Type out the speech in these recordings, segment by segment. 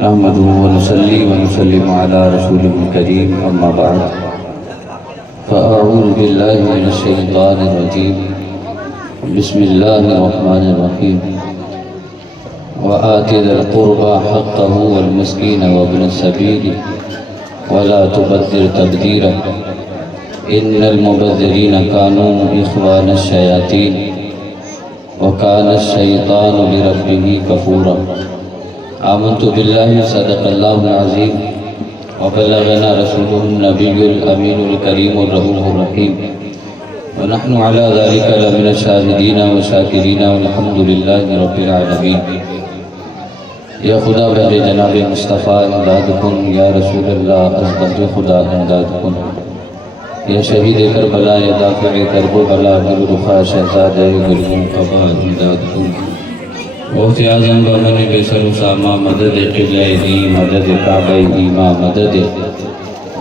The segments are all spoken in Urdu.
نحمده ونصلي ونسلم على رسوله الكريم أما بعد فأعوذ بالله من الشيطان الرجيم بسم الله الرحمن الرحيم وآت ذا القربى حقه والمسكين وابن السبيل ولا تبذر تبذيرا إن المبذرين كانوا إخوان الشياطين وكان الشيطان لربه كفورا آمنت بالله صدق الله العظيم وبلغنا رسوله النبي الأمين الكريم الرؤوف الرحيم ونحن على ذلك لمن الشاهدين والشاكرين والحمد لله رب العالمين یا خدا بہر جناب مصطفیٰ امداد کن، یا رسول اللہ ازبر خدا امداد کن، یا شہید کربلا یا دافع کرب و بلا گل رخا شہزاد گلوں قبا امداد کن، غوث اعظم بمن بسر اسامہ مدد قبلہ دی مدد کعبہ ایمہ مدد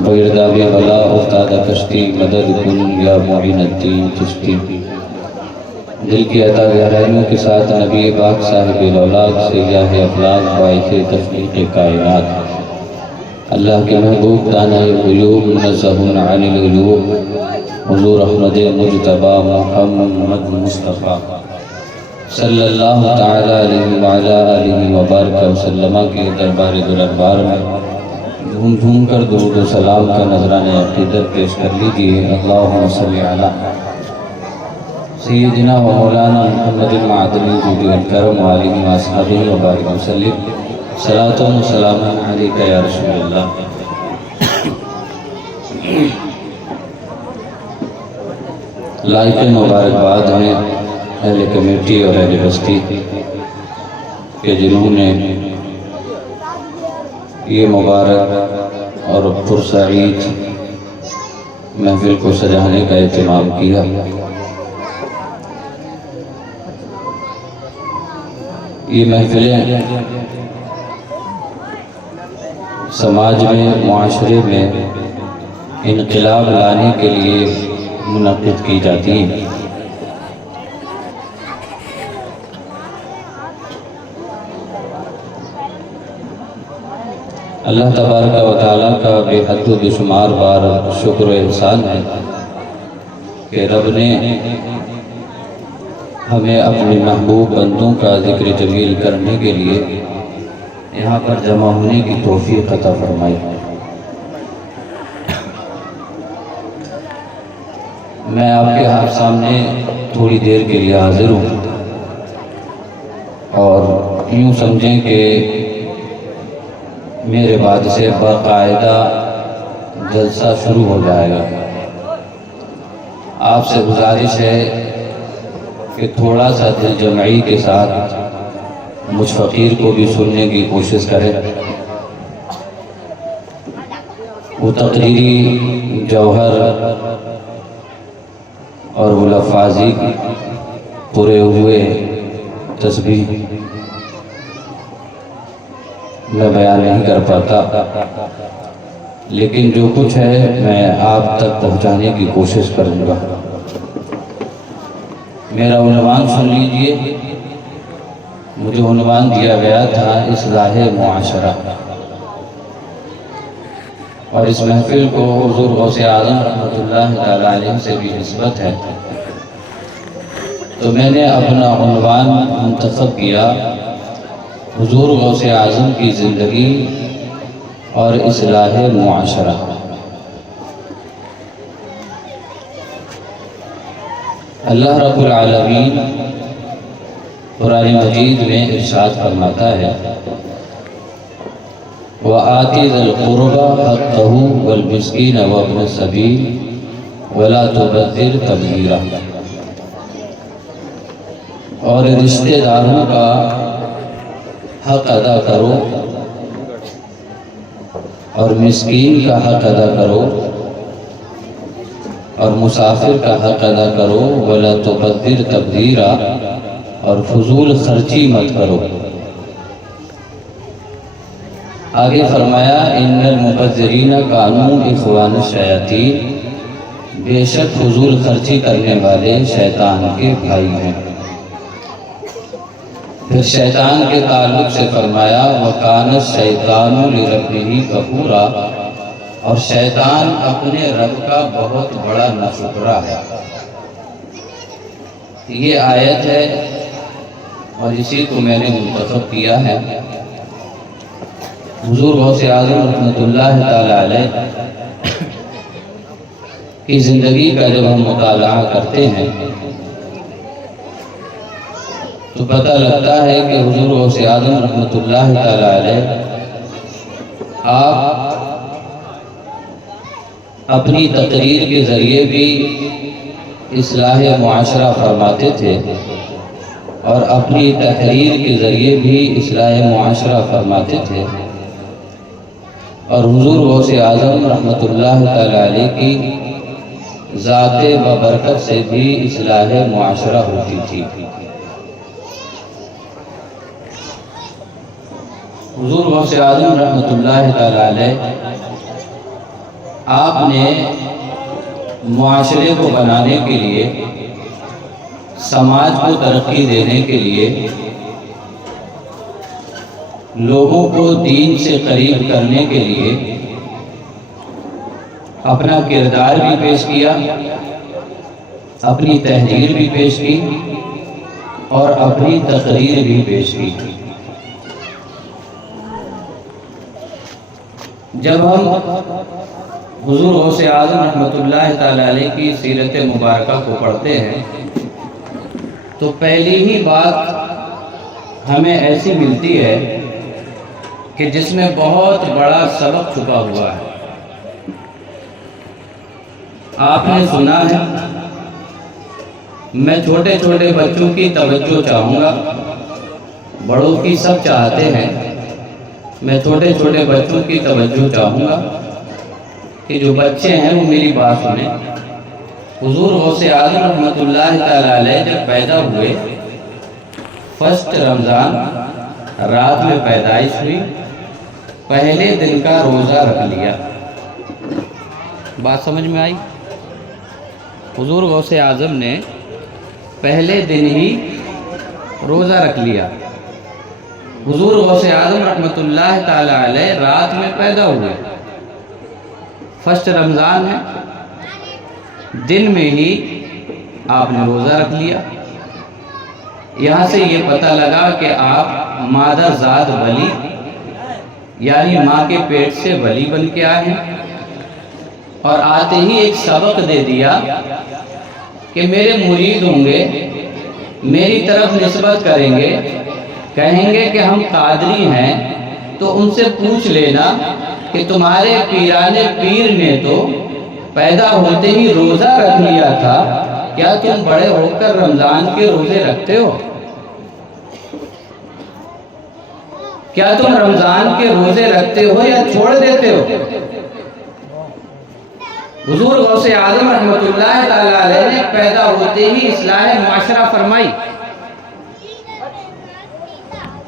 بگرداب بلا افتاد کشتی مدد کن، یا معین الدین چشتی دل کی عطا گہرائیوں کے ساتھ نبی پاک صاحب الاولاق سیاہ افلاق باعث تخلیق کائنات اللہ کے محبوب دانہ غیوب منزہ عن الغیوب حضور احمد مجتبی محمد مصطفیٰ صلی اللہ تعالی علیہ وعلا آلہ وبارک وسلم کے دربار دلربار میں جھوم جھوم کر درود و سلام کا نذرانہ عقیدت پیش کر لیجئے۔ اللہم صلی علی سیدنا و مولانا محمد المعدنی جودی والکرم وآلہ واصحابہ وبارک وسلم صلاۃ و سلام علیکہ یا رسول اللہ۔ لائق مبارکباد ہیں اہل کمیٹی اور اہل بستی کہ جنہوں نے یہ مبارک اور پرسعید محفل کو سجانے کا اہتمام کیا۔ یہ محفلیں سماج میں، معاشرے میں انقلاب لانے کے لیے منعقد کی جاتی ہیں۔ اللہ تبارک و تعالیٰ کا بے حد و بے شمار بار شکر و احسان ہے کہ رب نے ہمیں اپنے محبوب بندوں کا ذکر جمیل کرنے کے لیے یہاں پر جمع ہونے کی توفیق عطا فرمائی۔ میں آپ کے سامنے تھوڑی دیر کے لیے حاضر ہوں اور یوں سمجھیں کہ میرے بعد سے باقاعدہ جلسہ شروع ہو جائے گا۔ آپ سے گزارش ہے کہ تھوڑا سا دل جمعی کے ساتھ مجھ فقیر کو بھی سننے کی کوشش کرے۔ وہ تقریری جوہر اور وہ لفاظی پورے ہوئے تسبیح میں بیان نہیں کر پاتا، لیکن جو کچھ ہے میں آپ تک پہنچانے کی کوشش کروں گا۔ میرا عنوان سن لیجئے۔ مجھے عنوان دیا گیا تھا اصلاح معاشرہ، اور اس محفل کو حضور غوث اعظم رحمۃ اللہ تعالی علیہ سے بھی نسبت ہے، تو میں نے اپنا عنوان منتخب کیا حضور غوث اعظم کی زندگی اور اصلاح معاشرہ۔ اللہ رب العالمین قرآن مجید میں ارشاد فرماتا ہے وَآتِ ذَا الْقُرْبَى حَقَّهُ وَالْمِسْكِينَ وَابْنَ السَّبِيلِ وَلَا تُبَذِّرْ تَبْذِيرًا، اور رشتہ داروں کا حق ادا کرو اور مسکین کا حق ادا کرو اور مسافر کا حق ادا کرو، وَلَا تُبَذِّرْ تَبْذِيرًا، اور فضول خرچی مت کرو۔ آگے فرمایا اِنَّ الْمُبَذِّرِينَ كَانُوا إِخْوَانَ الشَّيَاطِينِ، بے شک فضول خرچی کرنے والے شیطان کے بھائی ہیں۔ پھر شیطان کے تعلق سے فرمایا وَكَانَ الشَّيْطَانُ لِرَبِّهِ كَفُورًا، اور شیطان اپنے رب کا بہت بڑا ناشکرا ہے۔ یہ آیت ہے اور اسی کو میں نے منتخب کیا ہے۔ حضور غوث اعظم رحمۃ اللہ تعالی علیہ کی زندگی کا جب ہم مطالعہ کرتے ہیں تو پتہ لگتا ہے کہ حضور غوث اعظم رحمۃ اللہ تعالی علیہ آپ اپنی تقریر کے ذریعے بھی اصلاح معاشرہ فرماتے تھے اور اپنی تحریر کے ذریعے بھی اصلاح معاشرہ فرماتے تھے، اور حضور غوث اعظم رحمۃ اللہ تعالی علیہ کی ذات و برکت سے بھی اصلاح معاشرہ ہوتی تھی۔ حضور غوث اعظم رحمۃ اللہ تعالی علیہ آپ نے معاشرے کو بنانے کے لیے، سماج کو ترقی دینے کے لیے، لوگوں کو دین سے قریب کرنے کے لیے اپنا کردار بھی پیش کیا، اپنی تحریر بھی پیش کی اور اپنی تقریر بھی پیش کی۔ جب ہم حضور غوث اعظم رحمۃ اللہ تعالی علیہ کی سیرت مبارکہ کو پڑھتے ہیں تو پہلی ہی بات ہمیں ایسی ملتی ہے کہ جس میں بہت بڑا سبق چھپا ہوا ہے۔ آپ نے سنا ہے میں چھوٹے چھوٹے بچوں کی توجہ چاہوں گا، بڑوں کی سب چاہتے ہیں، میں چھوٹے چھوٹے بچوں کی توجہ چاہوں گا کہ جو بچے ہیں وہ میری بات سنیں۔ حضور غوث اعظم رحمۃ اللہ تعالی علیہ جب پیدا ہوئے، فرسٹ رمضان رات میں پیدائش ہوئی، پہلے دن کا روزہ رکھ لیا۔ بات سمجھ میں آئی؟ حضور غوث اعظم نے پہلے دن ہی روزہ رکھ لیا۔ حضور غوث اعظم رحمۃ اللہ تعالی علیہ رات میں پیدا ہوئے، فرسٹ رمضان ہے، دن میں ہی آپ نے روزہ رکھ لیا۔ یہاں سے یہ پتہ لگا کہ آپ مادر ذات ولی، یعنی ماں کے پیٹ سے ولی بن کے آئے ہیں، اور آتے ہی ایک سبق دے دیا کہ میرے مرید ہوں گے، میری طرف نسبت کریں گے، کہیں گے کہ ہم قادری ہیں، تو ان سے پوچھ لینا کہ تمہارے پیرانے پیر نے تو پیدا ہوتے ہی روزہ رکھ لیا تھا، کیا تم بڑے ہو کر رمضان کے روزے رکھتے ہو؟ کیا تم رمضان کے روزے رکھتے ہو یا چھوڑ دیتے ہو؟ حضور غوث اعظم رحمۃ اللہ تعالی علیہ نے پیدا ہوتے ہی اصلاح معاشرہ فرمائی،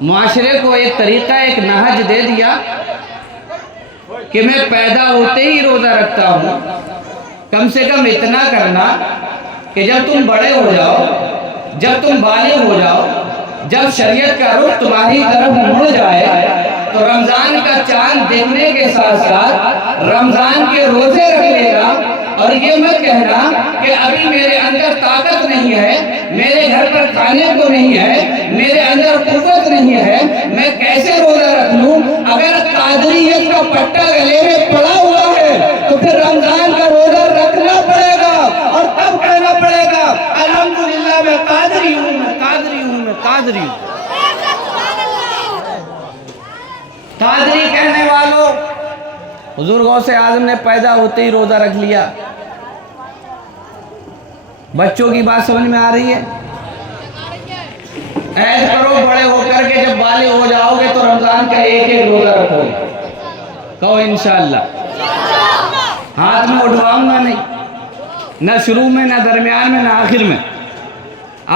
معاشرے کو ایک طریقہ، ایک نہج دے دیا کہ میں پیدا ہوتے ہی روزہ رکھتا ہوں، کم سے کم اتنا کرنا کہ جب تم بڑے ہو جاؤ، جب تم بالغ ہو جاؤ، جب شریعت کا رخ تمہاری طرف مڑ جائے تو رمضان کا چاند دیکھنے کے ساتھ ساتھ رمضان کے روزے رکھ لے گا، اور یہ مت کہنا کہ ابھی میرے اندر طاقت نہیں ہے، میرے گھر پر کھانے کو نہیں ہے، میرے اندر قوت نہیں ہے، میں کیسے روزہ رکھ لوں؟ اگر قادریت کا پٹا گلے میں پڑا ہوا ہے تو پھر رمضان کا روزہ رکھنا پڑے گا، اور تب کہنا پڑے گا الحمدللہ میں قادری ہوں، میں قادری ہوں، میں قادری ہوں۔ قادری کہنے والوں، حضور غوث اعظم نے پیدا ہوتے ہی روزہ رکھ لیا۔ بچوں کی بات سمجھ میں آ رہی ہے؟ عہد کرو بڑے ہو کر کے جب بالغ ہو جاؤ گے تو رمضان کا ایک ایک روزہ رکھو گے، کہو انشاءاللہ۔ ہاتھ میں اٹھواؤں گا نہیں، نہ شروع میں، نہ درمیان میں، نہ آخر میں۔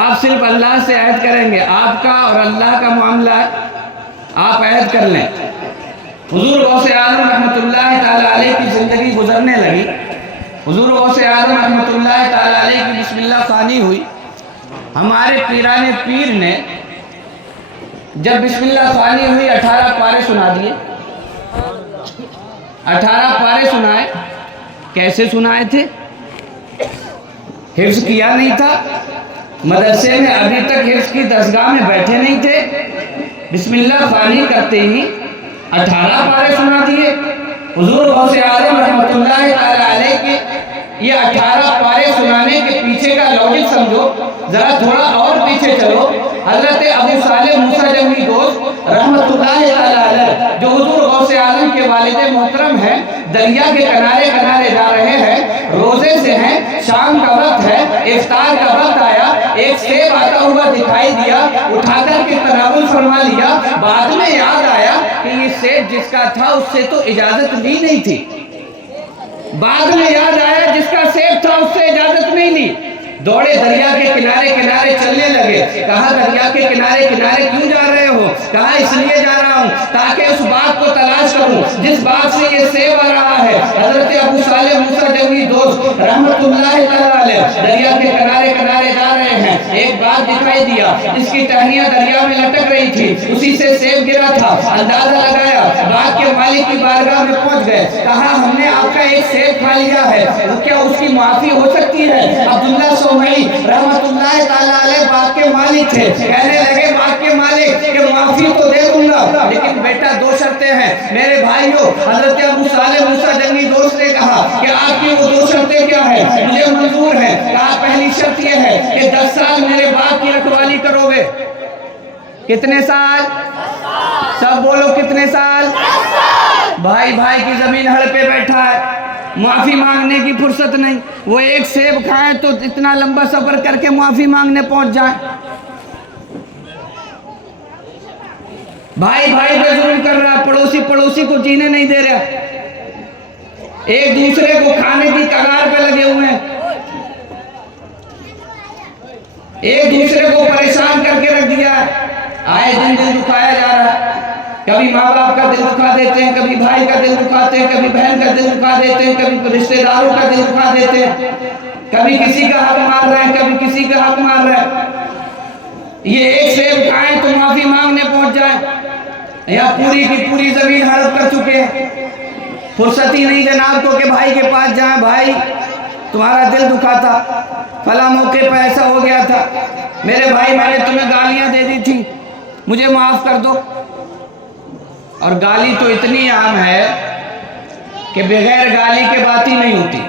آپ صرف اللہ سے عہد کریں گے، آپ کا اور اللہ کا معاملہ ہے، آپ عہد کر لیں۔ حضور غوث اعظم رحمۃ اللہ تعالی علیہ کی زندگی گزرنے لگی، حضور غوث اعظم رحمۃ اللہ تعالی علیہ کی بسم اللہ خوانی ہوئی۔ ہمارے پیرانے پیر نے جب بسم اللہ خوانی ہوئی 18 پارے سنا دیے. 18 پارے سنائے. کیسے سنائے تھے؟ حفظ کیا نہیں تھا، مدرسے میں ابھی تک حفظ کی درسگاہ میں بیٹھے نہیں تھے، بسم اللہ خوانی کرتے ہی 18 پارے سنا دیے. حضور غوث اعظم رحمۃ اللہ تعالی علیہ کے یہ 18 پارے سنانے کے پیچھے کا لاجک سمجھو. ذرا تھوڑا اور پیچھے چلو. حضرت ابو صالح موسیٰ جنگی دوست رحمۃ اللہ تعالی علیہ جو حضور غوث اعظم کے والد محترم ہیں، دریا کے کنارے کنارے جا رہے ہیں، روزے سے ہیں، شام کا وقت ہے، افطار کا وقت آیا، ایک سیب آتا ہوا دکھائی دیا، اٹھا کر کے تناول فرما لیا. بعد میں یاد آیا کہ یہ سیب جس کا تھا اس سے تو اجازت لی نہیں تھی. بعد میں یاد آیا جس کا سیب تھا اس سے اجازت نہیں لی. دوڑے دریا کے کنارے کنارے چلنے لگے. کہا دریا کے کنارے کنارے کیوں جا رہے ہو؟ کہا اس لیے جا رہا ہوں تاکہ اس بات کو تلاش کروں جس بات سے یہ سیب آ رہا ہے. حضرت ابو صالح موسیٰ جنگی دوست رحمت اللہ تعالی علیہ دریا کے کنارے کنارے جا رہے ہیں. ایک بات دکھائی دیا، اس کی ٹہنیاں دریا میں لٹک رہی تھی، اسی سے سیب گرا تھا. اندازہ لگایا، باغ کے مالک کی بارگاہ میں پہنچ گئے. کہا ہم نے آپ کا ایک سیب کھا لیا ہے، کیا اس کی معافی ہو سکتی ہے؟ عبداللہ سومئی رحمت اللہ تعالی علیہ باغ کے مالک تھے. کہنے لگے باغ کے مالک کہ معافی تو دے دوں گا لیکن بیٹا 2 شرطیں ہیں. میرے بھائیوں، حضرت ابو صالح موسیٰ جنگی دوست نے کہا کہ آپ کی وہ 2 شرطیں کیا ہیں؟ مجھے منظور ہیں. کہا پہلی شرط یہ ہے کہ 10 سال میرے باغ کی رکھوالی کرو گے. کتنے سال؟ سب بولو کتنے سال؟ بھائی بھائی کی زمین ہڑ پہ بیٹھا ہے، معافی مانگنے کی فرصت نہیں. وہ ایک سیب کھائیں تو اتنا لمبا سفر کر کے معافی مانگنے پہنچ جائیں. بھائی بھائی پہ ظلم کر رہا، پڑوسی پڑوسی کو جینے نہیں دے رہا، ایک دوسرے کو کھانے کی کگار پہ لگے ہوئے ہیں، ایک دوسرے کو پریشان کر کے رکھ دیا ہے. آئے دن دل دکھایا جا رہا ہے. کبھی ماں باپ کا دل دکھا دیتے ہیں، کبھی بھائی کا دل دکھاتے ہیں، کبھی بہن کا دل دکھا دیتے ہیں، کبھی رشتہ داروں کا دل دکھا دیتے ہیں، کبھی کسی کا حق مار رہے ہیں، کبھی کسی کا حق مار رہے ہیں. یہ ایک سیب کھائیں تو معافی مانگنے پہنچ جائیں، یا پوری کی پوری زمین ہڑپ کر چکے ہیں. فرصت ہی نہیں جناب کو کہ بھائی کے پاس جائیں، بھائی تمہارا دل دکھا تھا، فلاں موقع پہ ایسا ہو گیا تھا، میرے بھائی میں نے تمہیں گالیاں دے دی تھی، مجھے معاف کر دو. اور گالی تو اتنی عام ہے کہ بغیر گالی کے بات ہی نہیں ہوتی.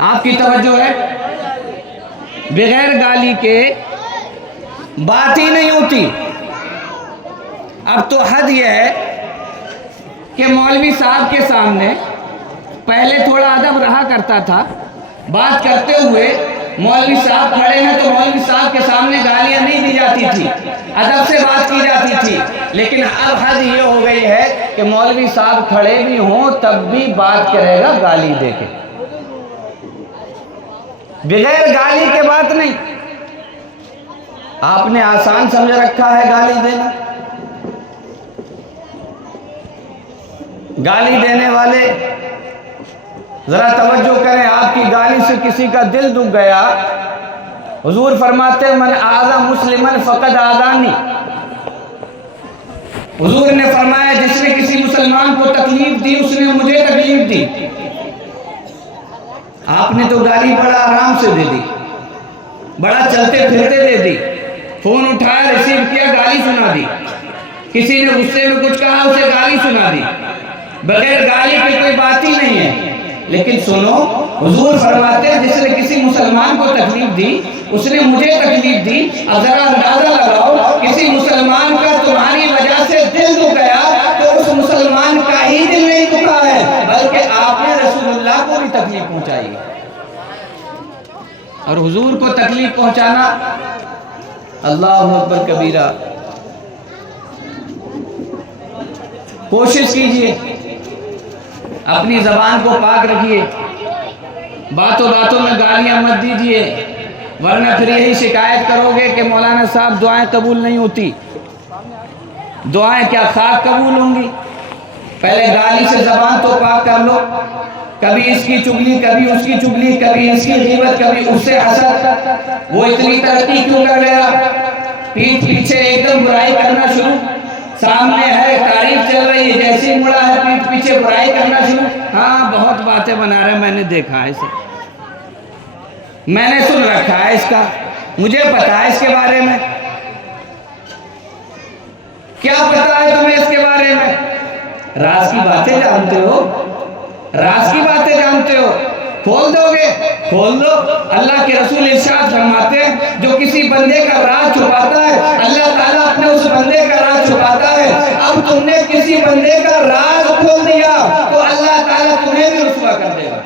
آپ کی توجہ ہے؟ بغیر گالی کے بات ہی نہیں ہوتی. اب تو حد یہ ہے کہ مولوی صاحب کے سامنے پہلے تھوڑا ادب رہا کرتا تھا. بات کرتے ہوئے مولوی صاحب کھڑے ہیں تو مولوی صاحب کے سامنے گالیاں نہیں دی جاتی تھی، ادب سے بات کی جاتی تھی. لیکن اب حد یہ ہو گئی ہے کہ مولوی صاحب کھڑے بھی ہوں تب بھی بات کرے گا گالی دے کے. بغیر گالی کے بات نہیں. آپ نے آسان سمجھ رکھا ہے گالی دینا. گالی دینے والے ذرا توجہ کریں. آپ کی گالی سے کسی کا دل دکھ گیا، حضور فرماتے ہیں من آذا مسلمن فقد آذانی. حضور نے فرمایا جس نے کسی مسلمان کو تکلیف دی اس نے مجھے تکلیف دی. آپ نے تو گالی بڑا آرام سے دے دی، بڑا چلتے پھرتے دے دی. فون اٹھایا، ریسیو کیا، گالی سنا دی. کسی نے غصے میں کچھ کہا، اسے گالی سنا دی. بغیر گالی کی کوئی بات ہی نہیں ہے. لیکن سنو، حضور فرماتے ہیں جس نے کسی مسلمان کو تکلیف دی اس نے مجھے تکلیف دی. اب ذرا اندازہ لگاؤ، کسی مسلمان کا تمہاری وجہ سے دل دکھ گیا تو اس مسلمان کا ہی دل نہیں دکھا ہے بلکہ آپ نے رسول اللہ کو بھی تکلیف پہنچائی. اور حضور کو تکلیف پہنچانا اللہ اکبر کبیرہ. کوشش کیجئے اپنی زبان کو پاک رکھیے، باتوں باتوں میں گالیاں مت دیجئے، ورنہ پھر یہی شکایت کرو گے کہ مولانا صاحب دعائیں قبول نہیں ہوتی. دعائیں کیا خاک قبول ہوں گی؟ پہلے گالی سے زبان تو پاک کر لو. کبھی اس کی چگلی، کبھی اس کی چگلی، کبھی اس کی غیبت، کبھی اس سے حسد. وہ اتنی ترقی کیوں کر گیا؟ پیٹھ پیچھے ایک دم برائی کرنا شروع، سامنے ہے تعریف چل رہی ہے، جیسے ہی مڑا ہے پیٹھ پیچھے برائی کرنا شروع. ہاں بہت باتیں بنا رہا ہے، میں نے دیکھا ہے اسے، میں نے سن رکھا ہے اس کا، مجھے پتا ہے اس کے بارے میں. کیا پتا ہے تمہیں اس کے بارے میں؟ راز کی باتیں جانتے ہو، راز کی باتیں جانتے ہو، کھول دو گے کھول دو. اللہ کے رسول ارشاد فرماتے ہیں جو کسی بندے کا راز چھپاتا ہے اللہ تعالیٰ اپنے اس بندے کا راز چھپاتا ہے. اب تم نے کسی بندے کا راز کھول دیا تو اللہ تعالیٰ تمہیں بھی رسوا کر دے گا.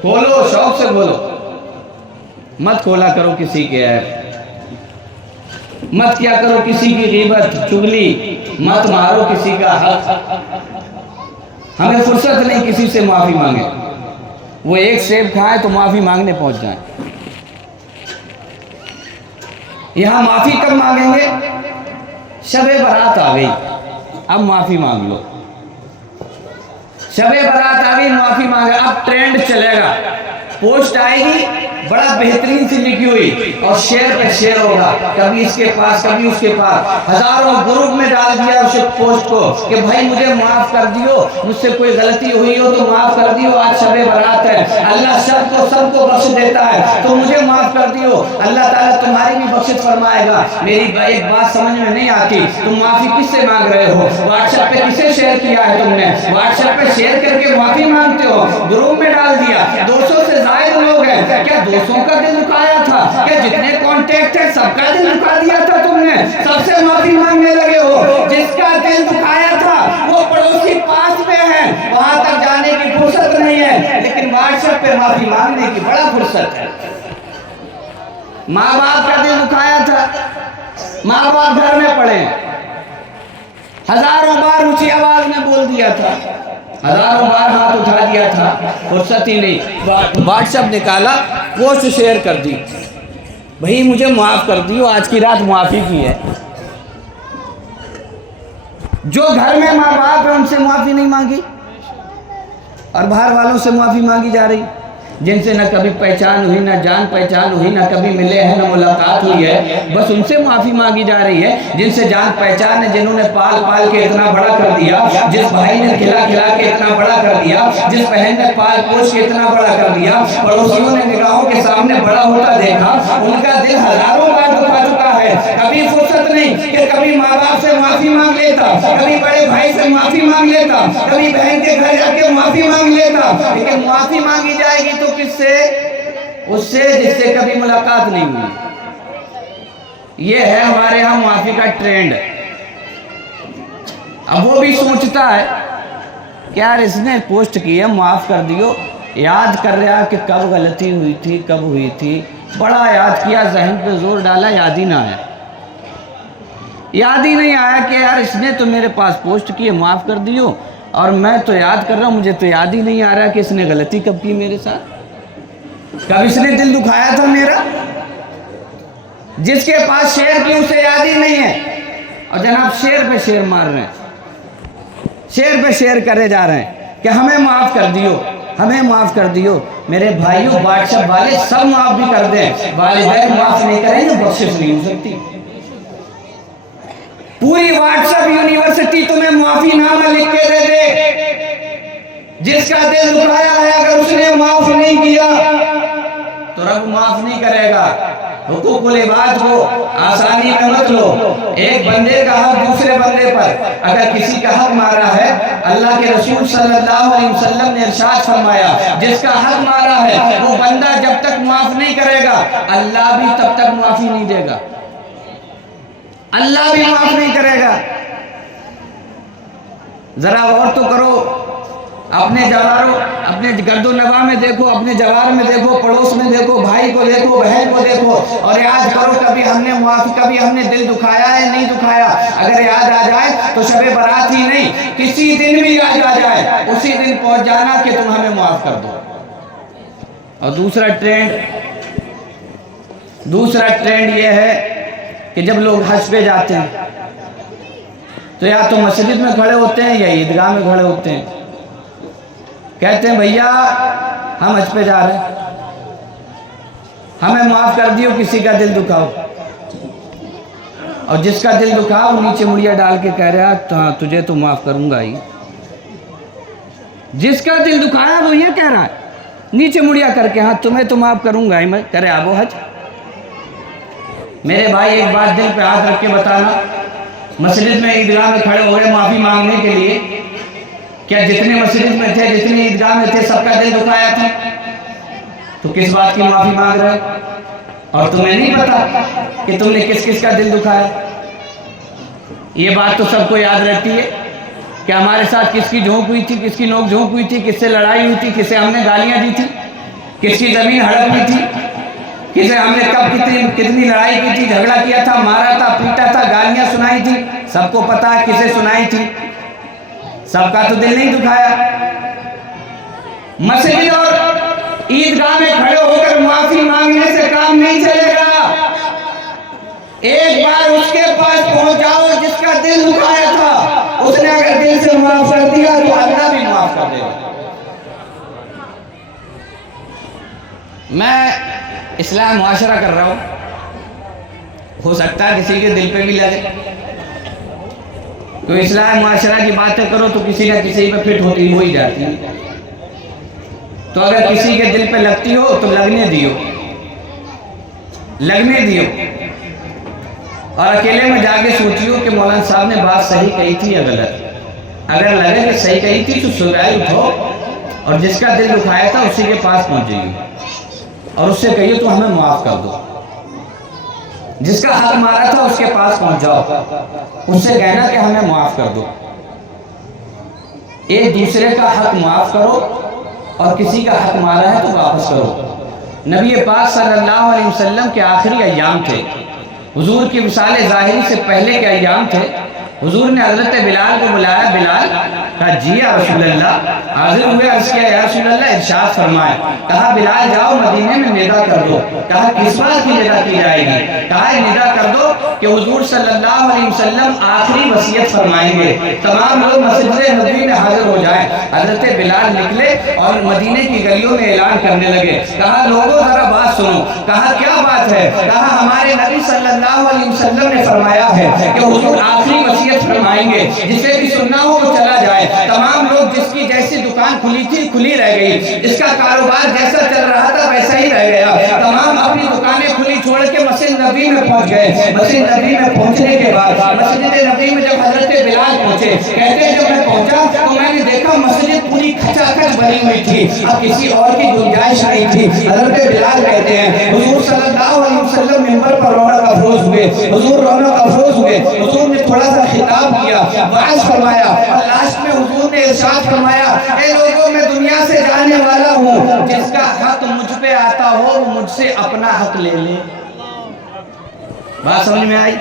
کھولو، شوق سے کھولو، مت کھولا کرو کسی کے عیب، مت کیا کرو کسی کی غیبت چغلی، مت مارو کسی کا حق. ہمیں فرصت نہیں کسی سے معافی مانگے، وہ ایک سیب کھائے تو معافی مانگنے پہنچ جائیں. یہاں معافی کب مانگیں گے؟ شب برات آ گئی اب معافی مانگ لو. شب برات آ گئی معافی مانگے. اب ٹرینڈ چلے گا، پوسٹ آئے گی بڑا بہترین سی لکھی ہوئی اور شیئر پہ شیئر ہوگا، کبھی اس کے پاس کبھی اس کے پاس. ہزاروں گروپ میں ڈال دیا اس پوسٹ کو کہ بھائی مجھے معاف کر دیو، مجھ سے کوئی غلطی ہوئی ہو تو معاف کر دیو، آج شب برات ہے، اللہ سب کو بخش دیتا ہے تو مجھے معاف کر دیو، اللہ تعالیٰ تمہاری بھی بخشش فرمائے گا. میری ایک بات سمجھ میں نہیں آتی، تم معافی کس سے مانگ رہے ہو؟ واٹس ایپ پہ کسے شیئر کیا ہے تم نے؟ واٹس ایپ پہ شیئر کر کے معافی مانگتے ہو، گروپ میں ڈال دیا، 200 سے زائد لوگ ہیں، کیا 200 کا دل دکھایا تھا؟ کیا جتنے کانٹیکٹ ہیں سب کا دل دکھا دیا تھا تم نے؟ سب سے معافی مانگنے لگے ہو. جس کا دل دکھایا تھا وہ پڑوسی پاس میں ہے، وہاں تک جانے کی فرصت نہیں ہے، لیکن واٹس ایپ پہ معافی مانگنے کی بڑا فرصت ہے. ماں باپ کا دل دکھایا تھا، ماں باپ گھر میں پڑے، ہزاروں بار اونچی آواز میں بول دیا تھا، ہزاروں بار ہاتھ اٹھا دیا تھا، فرصت ہی نہیں. واٹس ایپ نکالا، پوسٹ شیئر کر دی، بھئی مجھے معاف کر دیو، آج کی رات معافی کی ہے. جو گھر میں ماں باپ ہے ان سے معافی نہیں مانگی اور باہر والوں سے معافی مانگی جا رہی، جن سے نہ کبھی پہچان ہوئی، نہ جان پہچان ہوئی، نہ کبھی ملے ہیں، نہ ملاقات ہوئی ہے، بس ان سے معافی مانگی جا رہی ہے. جن سے جان پہچان ہے، جنہوں نے پال پال کے اتنا بڑا کر دیا، جس بھائی نے کھلا کھلا کے اتنا بڑا کر دیا، جس بہن نے پال پوش کے اتنا بڑا کر دیا، پڑوسیوں نے نگاہوں کے سامنے بڑا ہوتا دیکھا، ان کا دل ہزاروں بار دکھا چکا ہے. کبھی فرصت نہیں کہ کبھی ماں باپ سے معافی مانگ لیتا، کبھی بڑے بھائی سے معافی مانگ لیتا، کبھی بہن کے گھر جا کے معافی مانگ لیتا، لیکن معافی مانگی جائے گی تو کس سے؟ اس سے جس سے کبھی ملاقات نہیں ہوئی. یہ ہے ہمارے ہاں معافی کا ٹرینڈ. اب وہ بھی سوچتا ہے کہ یار اس نے پوسٹ کی ہے معاف کر دیو، یاد کر رہا کہ کب غلطی ہوئی تھی، کب ہوئی تھی، بڑا یاد کیا، ذہن پہ زور ڈالا، یاد ہی نہ آیا، یاد ہی نہیں آیا کہ یار اس نے تو میرے پاس پوسٹ کی ہے معاف کر دیو، اور میں تو یاد کر رہا ہوں، مجھے تو یاد ہی نہیں آ رہا کہ اس نے غلطی کب کی میرے ساتھ، کب اس نے دل دکھایا تھا میرا. جس کے پاس شیئر کی اسے یاد ہی نہیں ہے، اور جناب شیئر پہ شیئر مار رہے ہیں، شیئر پہ شیئر کرے جا رہے ہیں کہ ہمیں معاف کر دیو، ہمیں معاف کر دیو. میرے بھائیوں واٹس ایپ والے سب معاف بھی کر دیں، والدین معاف نہیں کریں تو بخشش نہیں ہو سکتی. پوری واٹس ایپ یونیورسٹی تمہیں معافی نامہ لکھ کے دے دے، جس کا دل دکھایا ہے اگر اس نے معاف نہیں کیا تو رب معاف نہیں کرے گا. حقوق العباد کو آسانی میں مت لو. ایک بندے کا حق دوسرے بندے پر، اگر کسی کا حق مارا ہے، اللہ کے رسول صلی اللہ علیہ وسلم نے ارشاد فرمایا جس کا حق مارا ہے وہ بندہ جب تک معاف نہیں کرے گا اللہ بھی تب تک معافی نہیں دے گا، اللہ بھی معاف نہیں کرے گا. ذرا غور تو کرو، اپنے جواروں، اپنے گرد و نواح میں دیکھو، اپنے جوار میں دیکھو، پڑوس میں دیکھو، بھائی کو دیکھو، بہن کو دیکھو، اور یاد کرو کبھی ہم نے معافی، کبھی ہم نے دل دکھایا ہے نہیں دکھایا. اگر یاد آ جائے تو شب برات ہی نہیں کسی دن بھی یاد آ جائے اسی دن پہنچ جانا کہ تم ہمیں معاف کر دو. اور دوسرا ٹرینڈ یہ ہے کہ جب لوگ حج پہ جاتے ہیں تو یا تو مسجد میں کھڑے ہوتے ہیں یا عیدگاہ میں کھڑے ہوتے ہیں، کہتے ہیں بھیا ہم حج پہ جا رہے ہیں، ہمیں معاف کر دیو، کسی کا دل دکھاؤ. اور جس کا دل دکھا وہ نیچے مڑیا ڈال کے کہہ رہا ہاں تجھے تو معاف کروں گا ہی. جس کا دل دکھایا وہ یہ کہہ رہا ہے نیچے مڑیا کر کے ہاں تمہیں تو معاف کروں گا ہی میں. کرے آبو حج. میرے بھائی ایک بات دل پہ ہاتھ رکھ کے بتانا, مسجد میں عیدگاہ میں کھڑے ہو گئے معافی مانگنے کے لیے, کیا جتنے مسجد میں تھے جتنے عیدگاہ میں تھے سب کا دل دکھایا تھا؟ تو کس بات کی معافی مانگ رہے؟ اور تمہیں نہیں پتا کہ تم نے کس کس کا دل دکھایا؟ یہ بات تو سب کو یاد رہتی ہے کہ ہمارے ساتھ کس کی جھونک ہوئی تھی, کس کی نوک جھونک ہوئی تھی, کس سے لڑائی ہوئی تھی, کسے ہم نے گالیاں دی تھی, کس کی زمین ہڑپ ہوئی تھی, کسے ہم نے کب کتنی لڑائی کی تھی, جھگڑا کیا تھا, مارا تھا, پیٹا تھا, گالیاں سنائی تھی. سب کو پتا ہے کسے سنائی تھی. سب کا تو دل نہیں دکھایا. مسجد اور عیدگاہ میں کھڑے ہو کر معافی مانگنے سے کام نہیں چلے گا. ایک بار اس کے پاس پہنچ جاؤ جس کا دل دکھایا تھا, اس نے اگر دل سے معاف کر دیا تو اللہ بھی معاف کر دے گا. میں اصلاح معاشرہ کر رہا ہوں, ہو سکتا ہے کسی کے دل پہ بھی لگے. تو اصلاح معاشرہ کی باتیں کرو تو کسی نہ کسی پہ فٹ ہوتی ہو ہی جاتی ہے. تو اگر کسی کے دل پہ لگتی ہو تو لگنے دیو, لگنے دیو. اور اکیلے میں جا کے سوچیو کہ مولانا صاحب نے بات صحیح کہی تھی یا غلط. اگر لگے کہ صحیح کہی تھی تو سورائی اٹھو اور جس کا دل دکھایا تھا اسی کے پاس پہنچ جائیے اور اس سے کہیے تو ہمیں معاف کر دو. جس کا حق مارا تھا اس کے پاس پہنچ جاؤ, اس سے کہنا کہ ہمیں معاف کر دو. ایک دوسرے کا حق معاف کرو اور کسی کا حق مارا ہے تو واپس کرو. نبی پاک صلی اللہ علیہ وسلم کے آخری ایام تھے, حضور کی وصال ظاہری سے پہلے کے ایام تھے. حضور نے حضرت بلال کو بلایا, بلال کہا جی یا رسول اللہ. حاضر ہوئے, عرض کیا یا رسول اللہ ارشاد فرمائے. کہا بلال جاؤ مدینے میں ندا کر دو. کہا کس بات کی ندا کی جائے گی؟ کہا ندا کر دو کہ حضور صلی اللہ علیہ وسلم آخری وصیت فرمائیں گے, تمام لوگ مسجد نبوی میں حاضر ہو جائیں. حضرت بلال نکلے اور مدینے کی گلیوں میں اعلان کرنے لگے. کہا لوگوں ذرا بات سنو. کہا کیا بات ہے؟ کہا ہمارے نبی صلی اللہ علیہ وسلم نے فرمایا ہے کہ حضور آخری وصیت فرمائیں گے, جسے بھی سننا ہو وہ چلا جائے. تمام لوگ, جس کی جیسی دکان کھلی تھی کھلی رہ گئی, جس کا کاروبار جیسا چل رہا تھا ویسا ہی رہ گیا. تمام اپنی دکانیں کھلی چھوڑ کے مسجد نبی میں پہنچ گئے. مسجد نبی میں پہنچنے کے بعد مسجد نبی میں جب حضرت بلال پہنچے, کہتے ہیں جب میں پہنچا تو میں نے دیکھا مسجد پوری کھچا کھچ بنی ہوئی تھی, اب کسی اور کی گنجائش نہیں تھی. حضرت بلال کہتے ہیں حضور صلی اللہ علیہ وسلم منبر پر رونق افروز ہوئے. حضور رونق افروز ہوئے. حضور نے تھوڑا سا خطاب کیا, وعظ فرمایا, اور لاسٹ میں حضور نے ارشاد فرمایا اے لوگوں میں دنیا سے جانے والا ہوں, جس کا حق مجھ پہ آتا ہو وہ مجھ سے اپنا حق لے لے. بات سمجھ میں آئی؟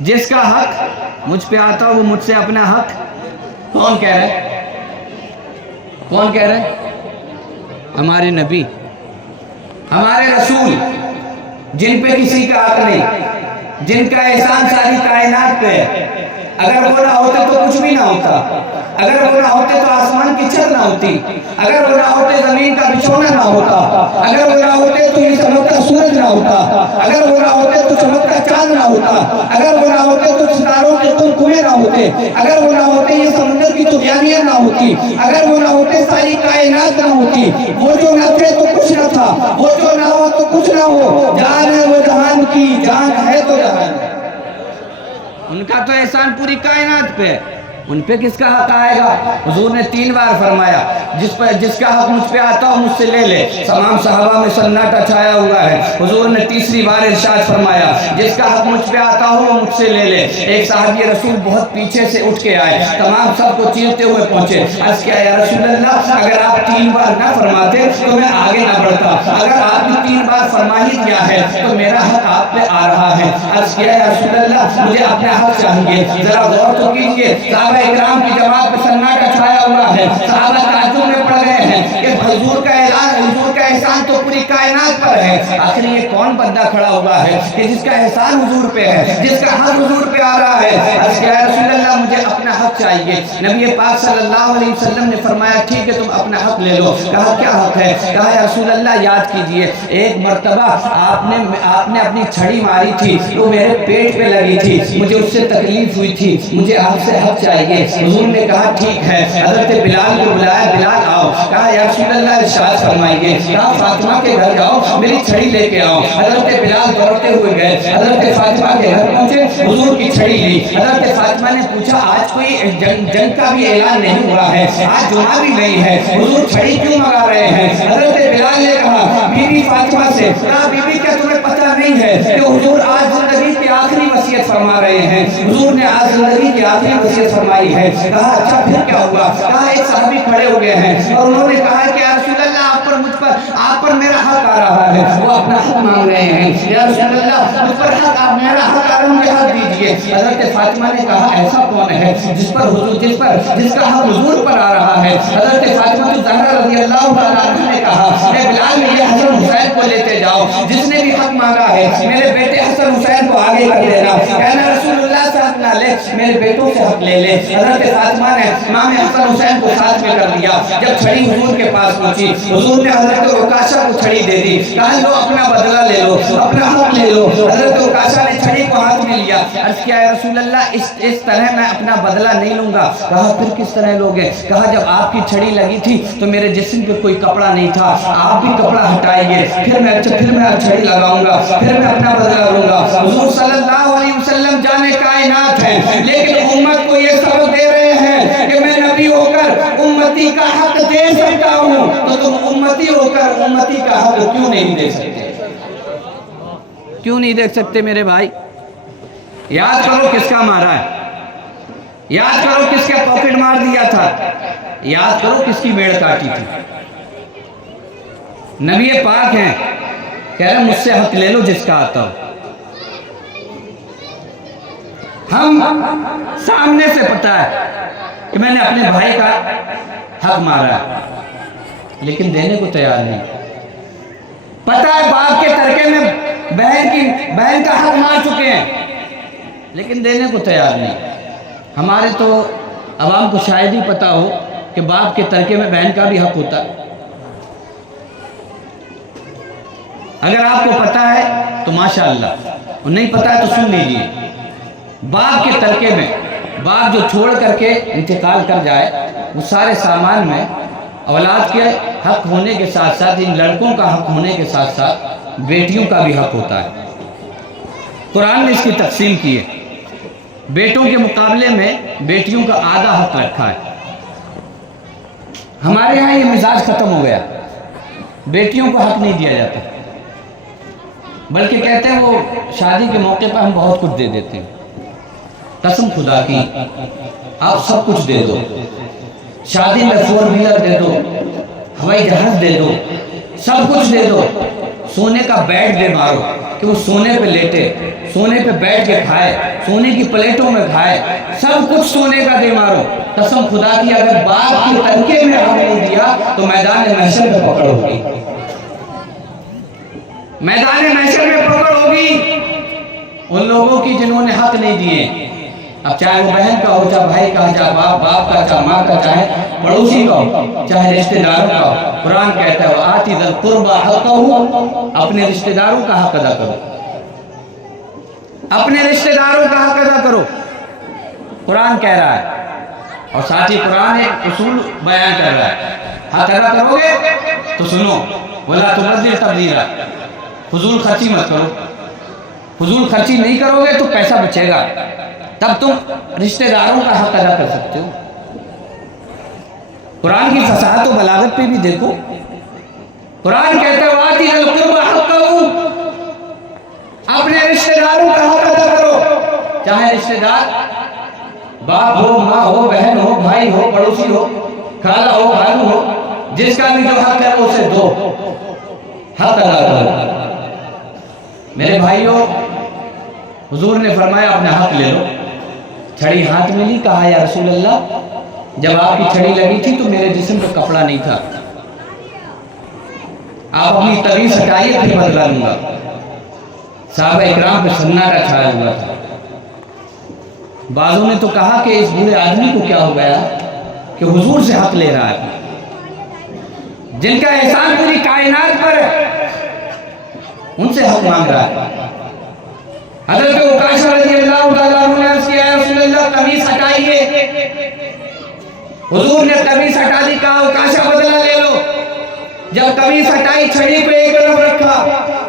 جس کا حق مجھ پہ آتا ہو وہ مجھ سے اپنا حق. کون کہہ رہے؟ کون کہہ رہے؟ ہمارے نبی, ہمارے رسول, جن پہ کسی کا حق نہیں, جن کا احسان ساری کائنات پہ ہے. اگر وہ نہ ہوتے تو کچھ بھی نہ ہوتا. اگر وہ نہ ہوتے تو آسمان کی چھت نہ ہوتی. اگر وہ نہ ہوتے زمین کا بچھونا نہ ہوتا. اگر وہ نہ ہوتے تو یہ چمکتا سورج نہ ہوتا. اگر وہ نہ ہوتے تو چمکتا چاند نہ ہوتا. اگر وہ نہ ہوتے تو ستاروں کے کنکمے نہ ہوتے. اگر وہ نہ ہوتے یہ سمندر کی طغیانیاں نہ ہوتی. اگر وہ نہ ہوتے ساری کائنات نہ ہوتی. وہ جو نہ تھے تو کچھ نہ تھا, وہ جو نہ ہو تو کچھ نہ ہو. جان ہے وہ جہان کی, جان ہے تو جہان ہے. ان کا تو احسان پوری کائنات پہ ہے, ان پہ کس کا حق آئے گا؟ حضور نے 3 بار فرمایا جس کا حق مجھ پہ آتا ہو مجھ سے لے لے. تمام صحابہ میں سناٹا چھایا ہوا ہے. حضور نے تیسری بار ارشاد فرمایا جس کا حق مجھ پہ آتا ہو وہ مجھ سے لے لے. ایک صحابی رسول بہت پیچھے سے اٹھ کے آئے, تمام سب کو چیرتے ہوئے پہنچے. عرض کیا یا رسول اللہ اگر آپ 3 بار نہ فرماتے تو میں آگے نہ بڑھتا. اگر آپ نے 3 بار فرما ہی دیا ہے تو میرا حق آپ پہ آ رہا ہے. عرض کیا یا رسول اللہ مجھے اپنا حق چاہیے. ذرا غور تو کیجئے, صحابہ اکرام کی جماعت پہ سناٹا چھایا ہوا ہے. صحابہ تعجب میں پڑ گئے ہیں کہ حضور کا اعلان, حضور کا احسان تو پوری کائنات پر ہے. آخر یہ کون بندہ کھڑا ہوا ہے کہ جس کا احسان حضور پہ ہے, جس کا حق حضور پہ آ رہا ہے؟ عرض کیا رسول اللہ مجھے اپنا حق چاہیے۔ نبی پاک صلی اللہ علیہ وسلم نے فرمایا ٹھیک ہے تم اپنا حق لے لو۔ کہا کیا حق ہے؟ کہا یا رسول اللہ یاد کیجئے ایک مرتبہ آپ نے اپنی چھڑی ماری تھی، وہ میرے پیٹ پہ لگی تھی، مجھے اس سے تکلیف ہوئی تھی، مجھے آپ سے حق چاہیے۔ حضور نے کہا ٹھیک ہے، حضرت بلال کو بلایا، بلال آؤ۔ کہا یا رسول اللہ ارشاد فرمائیے۔ کہا فاطمہ کے گھر جاؤ، میری چھڑی لے کے آؤ۔ حضرت بلال دوڑتے ہوئے گئے، حضرت فاطمہ کے گھر پہنچے، حضور کی چھڑی لی۔ حضرت فاطمہ نے پوچھا آج کوئی جنگ کا بھی اعلان نہیں ہوا ہے، آج جمعہ بھی نہیں ہے، حضور چھڑی کیوں منگا رہے ہیں؟ حضرت بلال نے کہا بی بی فاطمہ سے، کہا بی بی کیا تمہیں پتہ نہیں ہے کہ حضور آج زندگی کی آخری وصیت فرما رہے ہیں؟ حضور نے آج زندگی کی آخری وصیت فرمائی ہے۔ کہا اچھا پھر کیا ہوا؟ کہا ایک صحابی کھڑے ہو گئے ہیں اور انہوں نے کہا کہ یا رسول اللہ آپ پر میرا حق آ رہا ہے، وہ اپنا حق مانگ رہے ہیں۔ یا رسول اللہ مجھ پر حق میرا حق آ رہا ہے، مجھے حق دیجئے۔ حضرت فاطمہ نے کہا ایسا کون ہے جس کا حق حضور پر آ رہا ہے؟ حضرت فاطمہ الزہرا رضی اللہ تعالیٰ عنہ نے کہا اے بلال یہ حسن حسین کو لیتے جاؤ، جس نے بھی حق مانگا ہے میرے بیٹے حسن حسین کو آگے کر دینا۔ کہنا رسول اللہ سے حق نہ لے، میرے بیٹوں سے حق لے لے۔ حضرت فاطمہ نے امام حسن حسین کو ساتھ میں کر دیا۔ جب چھڑی حضور کے پاس پہنچی، حضور نے حضرت عکاشہ کو چھڑی دے دی، کہا لو اپنا بدلہ لے لو، اپنا حق لے لو۔ حضرت عکاشہ نے چھڑی کو ہاتھ میں لیا، عرض کیا یا رسول اللہ اس طرح میں اپنا بدلہ نہیں لوں گا۔ کہا پھر کس طرح لوگے؟ کہا جب آپ کی چھڑی لگی تھی تو میرے جسم پہ کوئی کپڑا نہیں تھا، آپ بھی کپڑا ہٹائیے، پھر میں چھڑی لگاؤں گا، پھر میں اپنا بدلہ لوں گا۔ حضور صلی اللہ علیہ وسلم جانے کائنات ہیں، لیکن امت کو یہ سبق دے رہے ہیں کہ میں نبی ہو کر امتی کا حق دے سکتا ہوں، تو تم امتی ہو کر امتی کا حق کیوں نہیں دے سکتے؟ کیوں نہیں دیکھ سکتے میرے بھائی؟ یاد کرو کس کا مارا ہے، یاد کرو کس کا پاکٹ مار دیا تھا، یاد کرو کس کی بیڑ کاٹی تھی۔ نبی پاک ہیں، کہہ رہے مجھ سے حق لے لو جس کا آتا ہو۔ ہم سامنے سے پتہ ہے کہ میں نے اپنے بھائی کا حق مارا ہے، لیکن دینے کو تیار نہیں۔ پتہ ہے باپ کے ترکے میں بہن کا حق مار چکے ہیں، لیکن دینے کو تیار نہیں۔ ہمارے تو عوام کو شاید ہی پتہ ہو کہ باپ کے ترکے میں بہن کا بھی حق ہوتا ہے۔ اگر آپ کو پتہ ہے تو ماشاءاللہ، اور نہیں پتہ ہے تو سن لیجیے۔ باپ کے ترکے میں باپ جو چھوڑ کر کے انتقال کر جائے، وہ سارے سامان میں اولاد کے حق ہونے کے ساتھ ساتھ، ان لڑکوں کا حق ہونے کے ساتھ ساتھ بیٹیوں کا بھی حق ہوتا ہے۔ قرآن نے اس کی تقسیم کی ہے، بیٹوں کے مقابلے میں بیٹیوں کا آدھا حق رکھا ہے۔ ہمارے ہاں یہ مزاج ختم ہو گیا، بیٹیوں کو حق نہیں دیا جاتا، بلکہ کہتے ہیں وہ شادی کے موقع پر ہم بہت کچھ دے دیتے ہیں۔ قسم خدا کی آپ سب کچھ دے دو، شادی میں 4 ویلر دے دو، ہوائی جہاز دے دو، سب کچھ دے دو، سونے کا بیڈ دے مارو کہ وہ سونے پہ لیٹے، سونے پہ بیٹھ کے کھائے، سونے کی پلیٹوں میں کھائے، سب کچھ سونے کا دے مارو۔ قسم خدا کی اگر باپ کے ترکے میں حق نہیں دیا تو میدان محشر میں پکڑ ہوگی، میدان محشر میں پکڑ ہوگی ان لوگوں کی جنہوں نے حق نہیں دیے۔ اب چاہے وہ بہن کا ہو، چاہے بھائی کا، چاہے باپ کا، چاہے ماں کا، چاہے پڑوسی کا ہو، چاہے رشتہ داروں کا ہو۔ قرآن کہتا ہے وَآتِ ذِی الْقُرْبَىٰ حَقَّهُ، اپنے رشتہ داروں کا حق ادا کرو، اپنے رشتہ داروں کا حق ادا کرو، قرآن کہہ رہا ہے۔ اور ساتھ ہی قرآن ایک اصول بیان کر رہا ہے، حق ادا کرو گے تو سنو وَلَا تُبَذِّرْ تَبْذِيرًا، فضول خرچی مت کرو، فضول خرچی نہیں کرو گے تو پیسہ بچے گا، تب تم رشتہ داروں کا حق ادا کر سکتے ہو۔ قرآن کی فصاحت و بلاغت پہ بھی دیکھو، قرآن کہتا ہے وَآتِ ذِی الْقُرْبَىٰ حَقَّهُ، اپنے رشتہ داروں کا حق ادا کرو، چاہے رشتہ دار باپ ہو، ماں ہو، بہن ہو، بھائی ہو، پڑوسی ہو، خالہ ہو، خالو ہو، جس کا بھی جو حق ہے اسے دو، حق ادا کرو۔ میرے بھائیوں، حضور نے فرمایا اپنا حق لے لو۔ چھڑی ہاتھ میں لی، کہا یا رسول اللہ جب آپ کی چھڑی لگی تھی تو میرے جسم پہ کپڑا نہیں تھا، آپ اپنی تمیز ہٹائیے پھر بدلا لوں گا۔ صحابہ اکرام پہ سناٹا چھایا ہوا تھا۔ بعضوں نے تو کہا کہ اس بوڑھے آدمی کو کیا ہو گیا کہ حضور سے حق لے رہا ہے، جن کا احسان پوری کائنات پر ہے ان سے حق مانگ رہا ہے۔ حضرت عکاشہ رضی اللہ تعالیٰ عنہ نے عرض کیا، یا رسول اللہ قمیص ہٹائیے۔ حضور نے قمیص ہٹا دی، کہا عکاشہ بدلہ لے لو۔ جب قمیص ہٹائی، چھڑی پہ ایک طرف رکھا،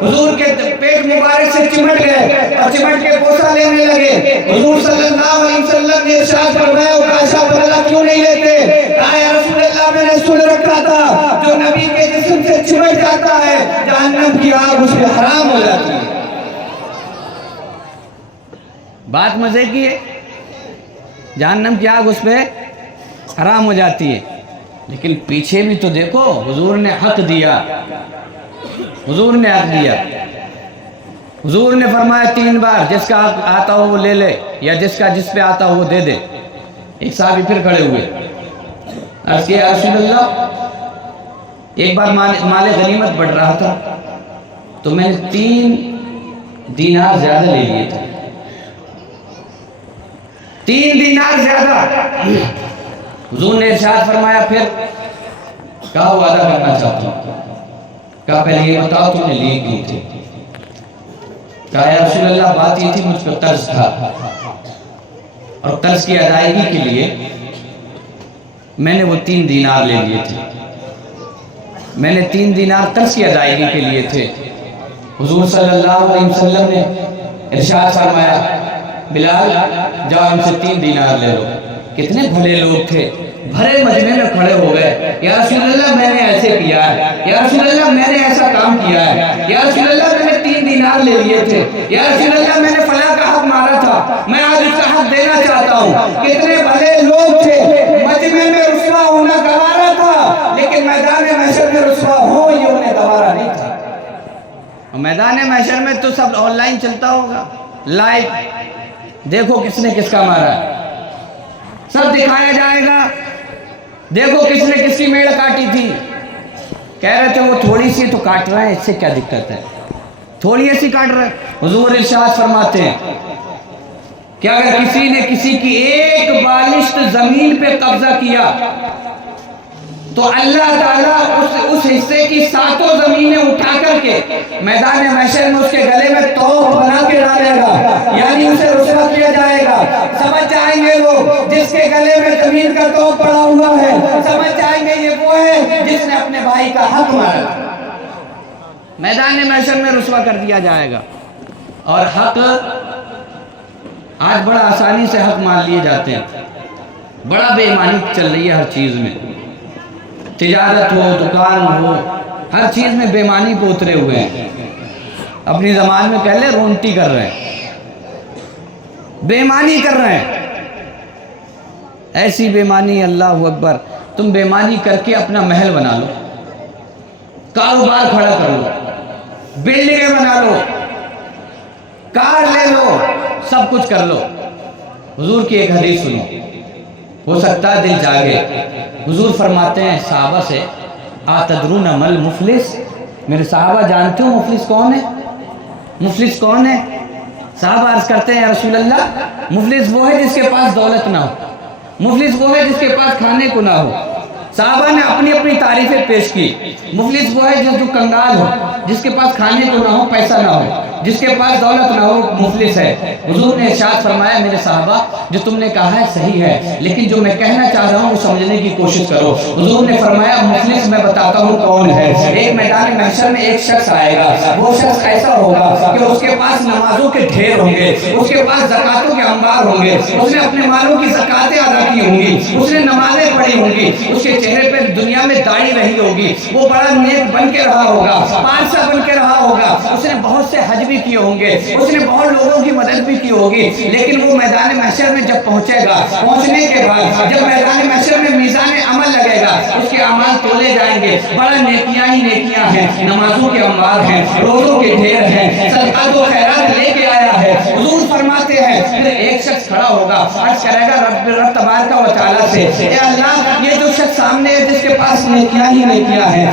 حضور کے پیٹ مبارک سے چمٹ گئے اور چمٹ کے بوسہ لینے لگے۔ حضور صلی اللہ علیہ وسلم نے ارشاد فرمایا، عکاشہ بدلہ کیوں نہیں لیتے؟ کہا یا رسول اللہ میں نے سن رکھا تھا جو نبی کے جسم سے چمٹ جاتا ہے جہنم کی آگ اس پہ حرام ہو جاتی ہے۔ بات مزے کی ہے، جہنم کی آگ اس پہ حرام ہو جاتی ہے، لیکن پیچھے بھی تو دیکھو، حضور نے حق دیا، حضور نے حق دیا۔ حضور نے فرمایا 3 بار جس کا حق آتا ہو وہ لے لے، یا جس پہ آتا ہو وہ دے دے۔ ایک صحابی پھر کھڑے ہوئے، عرض کیا یا رسول اللہ ایک بار مال غنیمت بڑھ رہا تھا تو میں نے 3 دینار زیادہ لے لیے تھے، 3 دینار زیادہ۔ حضور نے ارشاد فرمایا پھر؟ کہا وعدہ کرنا چاہتا ہوں۔ کہا پہلے یہ بتاؤ تم نے لیے کیوں تھے؟ کہا یا رسول اللہ بات یہ تھی مجھ پر قرض تھا، اور قرض کی ادائیگی کے لیے میں نے وہ 3 دینار لے لیے تھے، میں نے 3 دینار قرض کی ادائیگی کے لیے تھے۔ حضور صلی اللہ علیہ وسلم نے ارشاد فرمایا بلال جاؤ ان سے 3 دینار لے لو۔ کتنے بھلے لوگ تھے، بھرے مجمع میں کھڑے ہو گئے، یا رسول اللہ میں نے ایسے کیا ہے، یا رسول اللہ میں نے ایسا کام کیا ہے، یا رسول اللہ میں نے 3 دینار لے لیے تھے، یا رسول اللہ میں نے فلاں کا حق مارا تھا، میں آج اس کا حق دینا چاہتا ہوں۔ کتنے بھلے لوگ تھے، مجمع میں رسوا ہونا گوارا تھا، لیکن میدان محشر میں رسوا ہو یہ انہیں گوارا نہیں تھا۔ اور میدان محشر میں تو سب آن لائن چلتا ہوگا، لائیو دیکھو کس نے کس کا مارا ہے، سب دکھایا جائے گا، دیکھو کس نے کس کی میڑ کاٹی تھی۔ کہہ رہے تھے وہ تھوڑی سی تو کاٹ رہے ہیں، اس سے کیا دقت ہے، تھوڑی ایسی کاٹ رہے ہیں۔ حضور ارشاد فرماتے ہیں کہ اگر کسی نے کسی کی ایک بالشت زمین پہ قبضہ کیا تو اللہ تعالیٰ اس حصے کی 7 زمینیں اٹھا کر کے میدان محشر میں اس کے گلے میں توق بنا کے ڈالے گا، یعنی اسے رسوا کیا جائے گا۔ سمجھ جائیں گے لوگ جس کے گلے میں زمین کا توق پڑا ہوا ہے، سمجھ جائیں گے یہ وہ ہے جس نے اپنے بھائی کا حق مارا، میدان محشر میں رسوا کر دیا جائے گا۔ اور حق آج بڑا آسانی سے حق مان لیے جاتے ہیں، بڑا بے ایمانی چل رہی ہے ہر چیز میں، تجارت ہو، دکان ہو، ہر چیز میں بے ایمانی پہ اترے ہوئے ہیں۔ اپنی زبان میں کہہ لیں رونٹی کر رہے ہیں، بے ایمانی کر رہے ہیں، ایسی بے ایمانی، اللہ اکبر۔ تم بے ایمانی کر کے اپنا محل بنا لو، کاروبار کھڑا کر لو، بلڈنگیں بنا لو، کار لے لو، سب کچھ کر لو۔ حضور کی ایک حدیث سنو، ہو سکتا ہے دل جاگے۔ حضور فرماتے ہیں صحابہ سے، آتدرون مل مفلس، میرے صحابہ جانتے ہو مفلس کون ہے؟ مفلس کون ہے؟ صحابہ عرض کرتے ہیں یا رسول اللہ مفلس وہ ہے جس کے پاس دولت نہ ہو، مفلس وہ ہے جس کے پاس کھانے کو نہ ہو۔ صحابہ نے اپنی اپنی تعریفیں پیش کی۔ مفلس وہ ہے جو کنگال ہو، جس کے پاس کھانے کو نہ ہو، پیسہ نہ ہو، جس کے پاس دولت نہ ہو، مفلس ہے۔ حضور نے ارشاد فرمایا میرے صحابہ جو تم نے کہا ہے صحیح ہے، لیکن جو میں کہنا چاہ رہا ہوں وہ سمجھنے کی کوشش کرو۔ حضور نے فرمایا مفلس میں بتاتا ہوں کون ہے۔ ایک میدان محشر میں ایک شخص آئے گا، وہ شخص ایسا ہوگا کہ اس کے پاس نمازوں کے ڈھیر ہوں گے، اس کے پاس زکاتوں کے انبار ہوں گے، اس نے اپنے مالوں کی زکاتیں ادا کی ہوں گی، اس نے نمازیں پڑھی ہوں گی، اس کے چہرے پہ دنیا میں داڑھی رہی ہوگی، وہ بڑا نیک بن کے رہا ہوگا، پارسا بن کے رہا ہوگا، اس نے بہت سے حج بھی کیے ہوں گے، اس نے بہت لوگوں کی مدد بھی کی ہوگی، لیکن وہ میدان محشر میں جب پہنچے گا، پہنچنے کے بعد جب میدان محشر میں میزان عمل لگے گا، اس کے اعمال تولے جائیں گے، بڑا نیکیاں ہی نیکیاں ہیں، نمازوں کے انبار ہیں، روزوں کے ڈھیر ہیں، صدقات و خیرات لے کے آیا ہے، ہے. حضور فرماتے ہیں پھر ایک شخص کھڑا ہوگا, عرض کرے گا رب تبارک و تعالیٰ سے, اے اللہ یہ جو شخص سامنے ہے جس کے پاس نیکیاں ہی نیکیاں ہیں,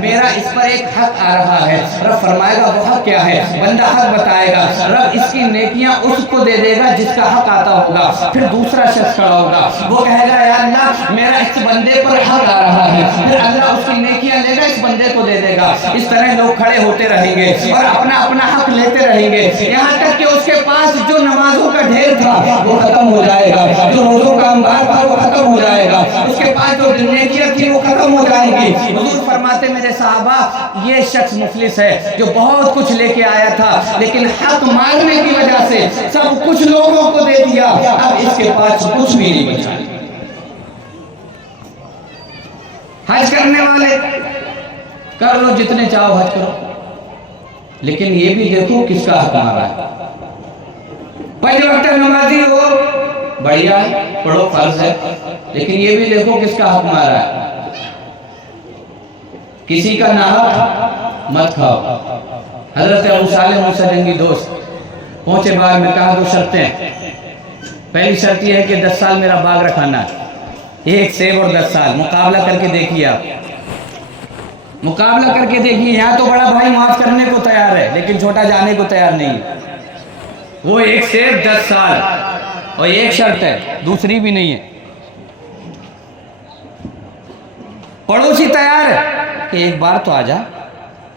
میرا اس پر ایک حق آ رہا ہے. رب فرمائے گا وہ حق کیا ہے؟ بندہ حق بتائے گا, رب اس کی نیکیاں اس کو دے دے گا جس کا حق آتا ہوگا. پھر دوسرا شخص کھڑا ہوگا, وہ کہے گا یا اللہ میرا اس بندے پر حق آ رہا ہے, پھر اللہ اس کی نیکیاں لے گا اس بندے کو دے دے گا. اس طرح لوگ کھڑے ہوتے رہیں گے اور اپنا اپنا حق لیتے رہیں گے, یہاں تک کہ اس کے پاس جو نمازوں کا ڈھیر تھا وہ ختم ہو جائے گا, جو روزوں کا انبار تھا وہ ختم ہو جائے گا, اس کے پاس جو نیکیاں تھی وہ ختم ہو جائیں گی. حضور فرماتے میرے صحابہ یہ شخص مفلس ہے جو بہت کچھ لے کے آیا تھا لیکن حق مانگنے کی وجہ سے سب کچھ لوگوں کو دے دیا, اب اس کے پاس کچھ بھی نہیں بچا. حج کرنے والے کر لو جتنے چاہو حج کرو, لیکن یہ بھی دیکھو کس کا حق مارا ہے. 5 وقت نمازی ہو بڑھیا ہے, پڑھو فرض ہے, لیکن یہ بھی دیکھو کس کا حق مارا ہے. کسی کا ناحق مت کھاؤ. حضرت ابو صالح موسیٰ جنگی دوست پہنچے باغ میں, کہا 2 شرطیں. پہلی شرط یہ ہے کہ 10 سال میرا باغ رکھانا ہے, 1 سیب اور 10 سال. مقابلہ کر کے دیکھیے, آپ مقابلہ کر کے دیکھیے. یہاں تو بڑا بھائی معاف کرنے کو تیار ہے لیکن چھوٹا جانے کو تیار نہیں ہے. وہ 1 سیب 10 سال, اور ایک شرط ہے دوسری بھی نہیں ہے. پڑوسی تیار ہے کہ ایک بار تو آ جا,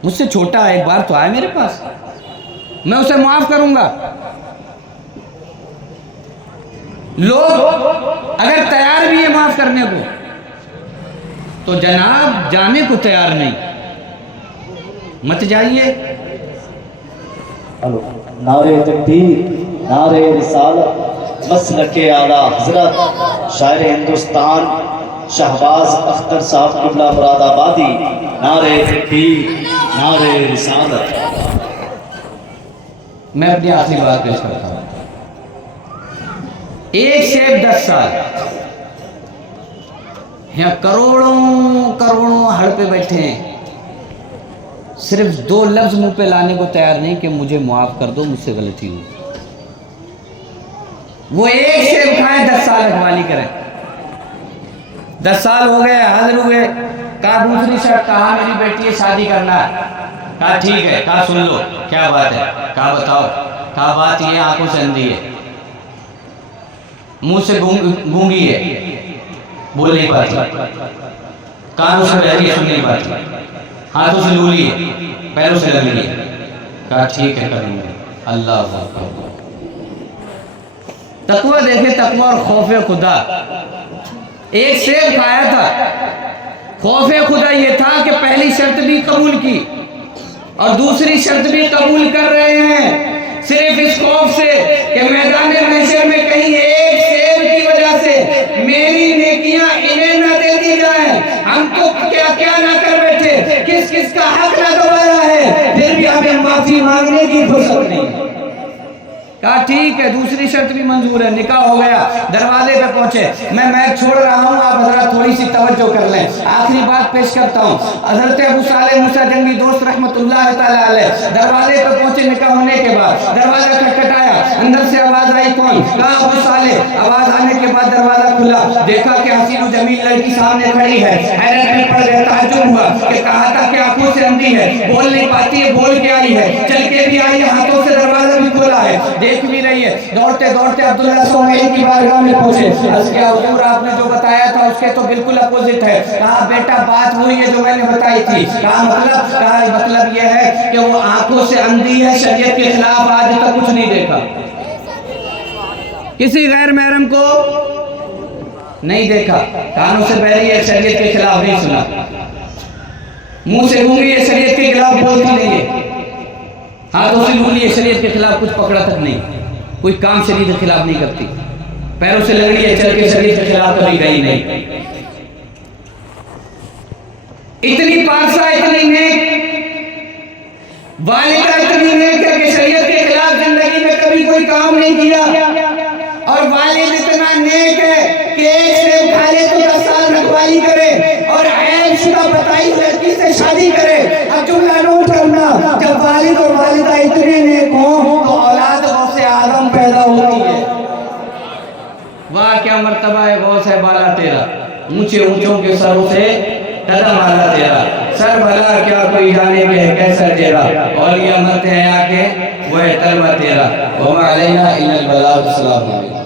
مجھ سے چھوٹا ایک بار تو آئے میرے پاس, میں اسے معاف کروں گا. لوگ اگر تیار بھی ہے معاف کرنے کو تو جناب جانے کو تیار نہیں. مت جائیے. نعرے تکبیر, نعرے رسالت, مسلک اعلیٰ حضرت شاعر ہندوستان شہباز اختر صاحب قبلہ مراد آبادی. نعرے تکبیر, نعرے رسالت. میں اپنی آخری بات پیش کرتا ہوں. 1 سیب 10 سال. یہاں کروڑوں کروڑوں ہڑ پہ بیٹھے ہیں, صرف 2 لفظ منہ پہ لانے کو تیار نہیں کہ مجھے معاف کر دو, مجھ سے غلطی ہوئی. وہ 1 سیب کھائیں 10 سال رکھوالی کریں. 10 سال ہو گئے, حاضر ہوئے, کہا دوسری شرط, کہا میری بیٹی ہے شادی کرنا ہے. کہا ٹھیک ہے, کہا سن لو کیا بات ہے, کہا بتاؤ. کہا بات یہ آنکھوں سے اندھی ہے, منہ سے گونگی ہے, بول نہیں پاتی, کانوں سے بہری ہے, سن نہیں پاتی, ہاتھوں سے لولی ہے, پیروں سے لگی ہے. کہا ٹھیک ہے کریں گے. اللہ اکبر. تقوی دیکھے, تقوی اور خوف خدا. 1 سیب کھایا تھا, خوف خدا یہ تھا کہ پہلی شرط بھی قبول کی اور دوسری شرط بھی قبول کر رہے ہیں, صرف اس خوف سے کہ میدان محشر میں کہیں 1 سیب کی وجہ سے میری نیکیاں انہیں نہ دے دی جائیں. ہم تو کیا کیا نہ کر بیٹھے, کس کس کا حق نہ گوایا ہے, پھر بھی ہمیں معافی مانگنے کی فرصت نہیں. کہا ٹھیک ہے, دوسری شرط بھی منظور ہے. نکاح ہو گیا, دروازے پہ پہنچے. میں چھوڑ رہا ہوں, آپ حضرات تھوڑی سی توجہ کر لیں. آخری بات پیش کرتا ہوں. حضرت ابو صالح موسیٰ جنگی دوست رحمت اللہ تعالیٰ علیہ دروازے پہ پہنچے. نکاح ہونے کے بعد دروازہ کھٹکھٹایا, اندر سے آواز آئی, کون؟ کہا ابو صالح. آواز آنے کے بعد دروازہ کھلا, دیکھا کہ حسین و جمیل لڑکی سامنے کھڑی ہے. حیرت میں پڑ گیا, تعجب ہوا کہ کہا تھا کہ آنکھوں سے اندھی ہے, بول نہیں پاتی ہے, بول کے آئی ہے, چل کے بھی آئی ہے, ہاتھوں سے دروازہ بھی کھولا ہے, دیکھ بھی رہی ہے. دوڑتے دوڑتے عبداللہ سمیعی کی بارگاہ میں پہنچے. عرض کیا حضور آپ نے جو بتایا تھا اس کے تو بالکل اپوزٹ ہے. کہا بیٹا بات وہی ہے جو میں نے بتائی تھی. کہا مطلب؟ کہا مطلب یہ ہے کہ وہ آنکھوں سے اندھی ہے, شریعت کے خلاف آج تک کچھ نہیں دیکھا, کسی غیر محرم کو نہیں دیکھا, کانوں سے بہری ہے, شریعت کے خلاف نہیں سنا, منہ سے گونگی ہے, شریعت کے خلاف بولتی نہیں ہے, ہاتھوں سے لولی ہے, شریعت کے خلاف کچھ پکڑا تک نہیں, کوئی کام شریعت کے خلاف نہیں کرتی, پیروں سے لگڑی ہے, چل کے شریعت کے خلاف کبھی گئی نہیں. اتنی پارسا, اتنی نیک والدہ, اتنی نیک ہے کہ شریعت کے خلاف زندگی میں کبھی کوئی کام نہیں کیا, اور والد اتنا نیک ہے کہ 1 سیب کھا لے تو 10 سال رکھوالی کرے اور عیب شدہ بتائی لڑکی سے شادی کرے. اب جملہ نوٹ کرنا, جب والد اور والدہ اتنے نیک ہوں تو اولاد غوث پیدا ہوتی ہے۔ واہ کیا مرتبہ ہے غوث ہے بالا تیرا، اونچے اونچوں کے سروں سے قدم آلا تیرا، سر بھلا کیا کوئی جانے کہ ہے کیسا تیرا، اولیاء مرتے ہیں آکے وہ ہے طلبہ تیرا، وما علینا الا البلاغ۔ السلام علیکم۔